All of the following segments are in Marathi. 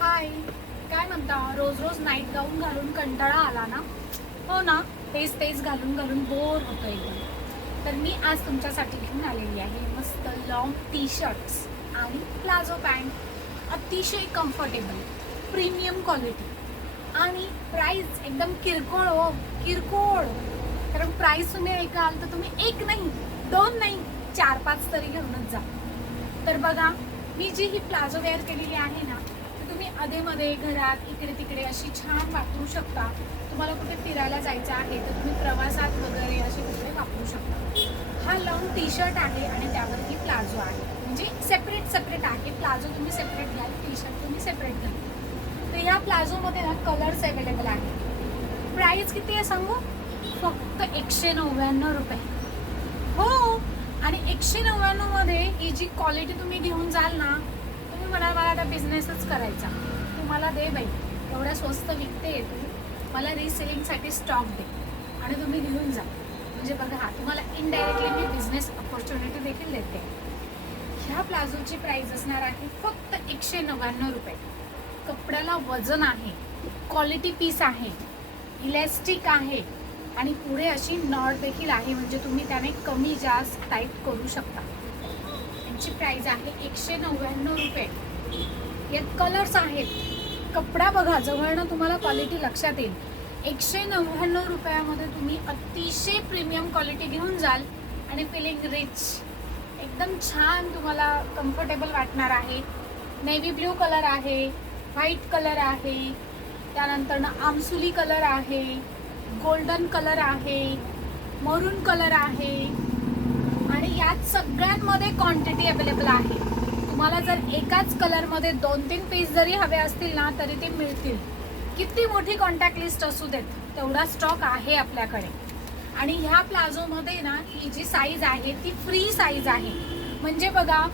हाय, काय म्हणता? रोज रोज नाईट गाऊन घालून कंटाळा आला ना? हो ना, तेच तेच घालून घालून बोर होतं एकदम. तर मी आज तुमच्यासाठी घेऊन आलेली आहे मस्त लॉंग टी शर्ट्स आणि प्लाझो पॅन्ट. अतिशय कम्फर्टेबल, प्रीमियम क्वालिटी आणि प्राइस एकदम किरकोळ हो, किरकोळ. कारण प्राइस तुम्ही ऐकाल तर तुम्ही एक नाही, दोन नाही, 4-5 तरी घेऊनच जा. तर बघा, मी जी ही प्लाझो वेअर केलेली आहे ना, तुम्ही अधेमध्ये घरात इकडे तिकडे अशी छान वापरू शकता. तुम्हाला कुठे फिरायला जायचं आहे तर तुम्ही प्रवासात वगैरे असे कुठे वापरू शकता. हा लॉंग टी शर्ट आहे आणि त्यावरती प्लाझो आहे, म्हणजे सेपरेट आहे. प्लाझो तुम्ही सेपरेट घ्याल, टी शर्ट तुम्ही सेपरेट घ्याल. तर ह्या प्लाझोमध्ये ना कलर्स अवेलेबल आहे. प्राइस किती आहे सांगू? फक्त 199 रुपये. हो, आणि 199 मध्ये ही जी क्वालिटी तुम्ही घेऊन जाल ना, तुम्ही म्हणाल मला आता बिझनेसच करायचा. तुम्हाला दे बाई, एवढ्या स्वस्त विकते तू, मला रिसेलिंगसाठी स्टॉक दे आणि तुम्ही घेऊन जा. म्हणजे बघा, तुम्हाला इनडायरेक्टली मी बिझनेस अपॉर्च्युनिटी देखील देते. ह्या प्लाझोची प्राइस असणार आहे फक्त 199 रुपये. कपड्याला वजन आहे, क्वालिटी पीस आहे, इलॅस्टिक आहे आणि पुढे अशी नॉट देखील आहे, म्हणजे तुम्ही त्याने कमी जास्त टाईट करू शकता. यांची प्राइस आहे 199 रुपये. यात कलर्स आहेत. कपडा बघा जवळनं, तुम्हाला क्वालिटी लक्षात येईल. 199 रुपयामध्ये तुम्ही अतिशय प्रीमियम क्वालिटी घेऊन जाल आणि फिलिंग रिच, एकदम छान तुम्हाला कम्फर्टेबल वाटणार आहे. नेव्ही ब्ल्यू कलर आहे, व्हाईट कलर आहे, त्यानंतर आमसुली कलर आहे, गोल्डन कलर आहे, मरून कलर आहे आणि यात सगळ्यांमध्ये क्वांटिटी अवेलेबल आहे. तुम्हाला जर एकाच कलरमध्ये 2-3 पीस जरी हवे असतील ना तरी ते मिळतील. किती मोठी कॉन्टॅक्ट लिस्ट असू देत, तेवढा स्टॉक आहे आपल्याकडे. आणि ह्या प्लाझोमध्ये ना ही जी साईज आहे ती फ्री साईज आहे. म्हणजे बघा,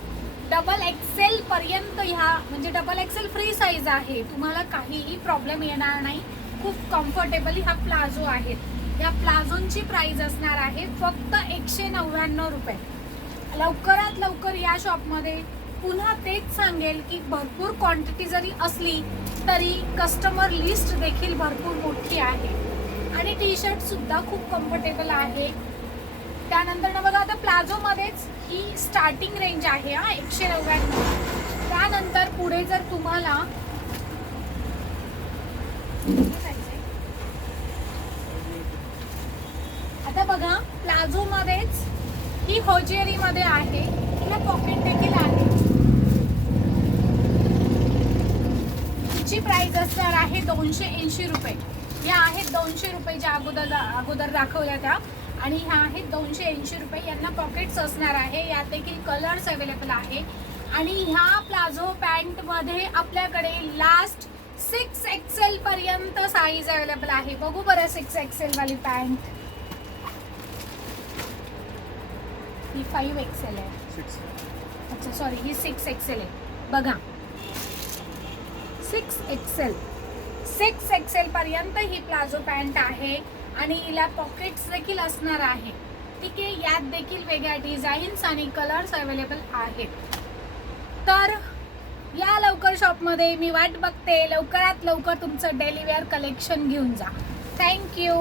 डबल एक्सेल पर्यंत ह्या, म्हणजे डबल एक्सेल फ्री साईज आहे. तुम्हाला काहीही प्रॉब्लेम येणार नाही. खूप कम्फर्टेबल ह्या प्लाझो आहेत. या प्लाझोंची प्राइस असणार आहे फक्त 199 रुपये. लवकरात लवकर या शॉपमध्ये. पुन्हा तेच सांगेल की भरपूर क्वांटिटी जरी असली तरी कस्टमर लिस्ट देखील भरपूर मोठी आहे आणि टी शर्ट सुद्धा खूप कम्फर्टेबल आहे. त्यानंतर ना बघा, आता प्लाझोमध्येच ही स्टार्टिंग रेंज आहे 199. त्यानंतर पुढे जर तुम्हाला आता बघा, प्लाझो मध्येच ही होजियरी मध्ये आहे, हिला पॉकेट देखील आहे. हिची प्राइस असणार आहे 280 रुपये. या आहेत 200 रुपये, ज्या अगोदर दाखवल्या त्या, आणि ह्या आहेत 280 रुपये. यांना पॉकेट्स असणार आहे. यात देखील कलर्स अवेलेबल आहे. आणि ह्या प्लाझो पॅन्ट मध्ये आपल्याकडे लास्ट 6 एक्सेल पर्यंत साईज अवेलेबल आहे. बघू बरं 6 एक्सेल वाली पॅन्ट. ही 5 एक्सेल आहे. अच्छा सॉरी, ही 6 एक्सेल आहे. बघा, 6 एक्सेल पर्यंत ही प्लाझो पॅन्ट आहे आणि हिला पॉकेट्स देखील असणार आहे. ठीक आहे, यात देखील वेगळ्या डिझाईन्स आणि कलर्स अवेलेबल आहेत. तर या लवकर शॉपमध्ये, मी वाट बघते. लवकरात लवकर तुमचं डेली वेअर कलेक्शन घेऊन जा. थँक्यू.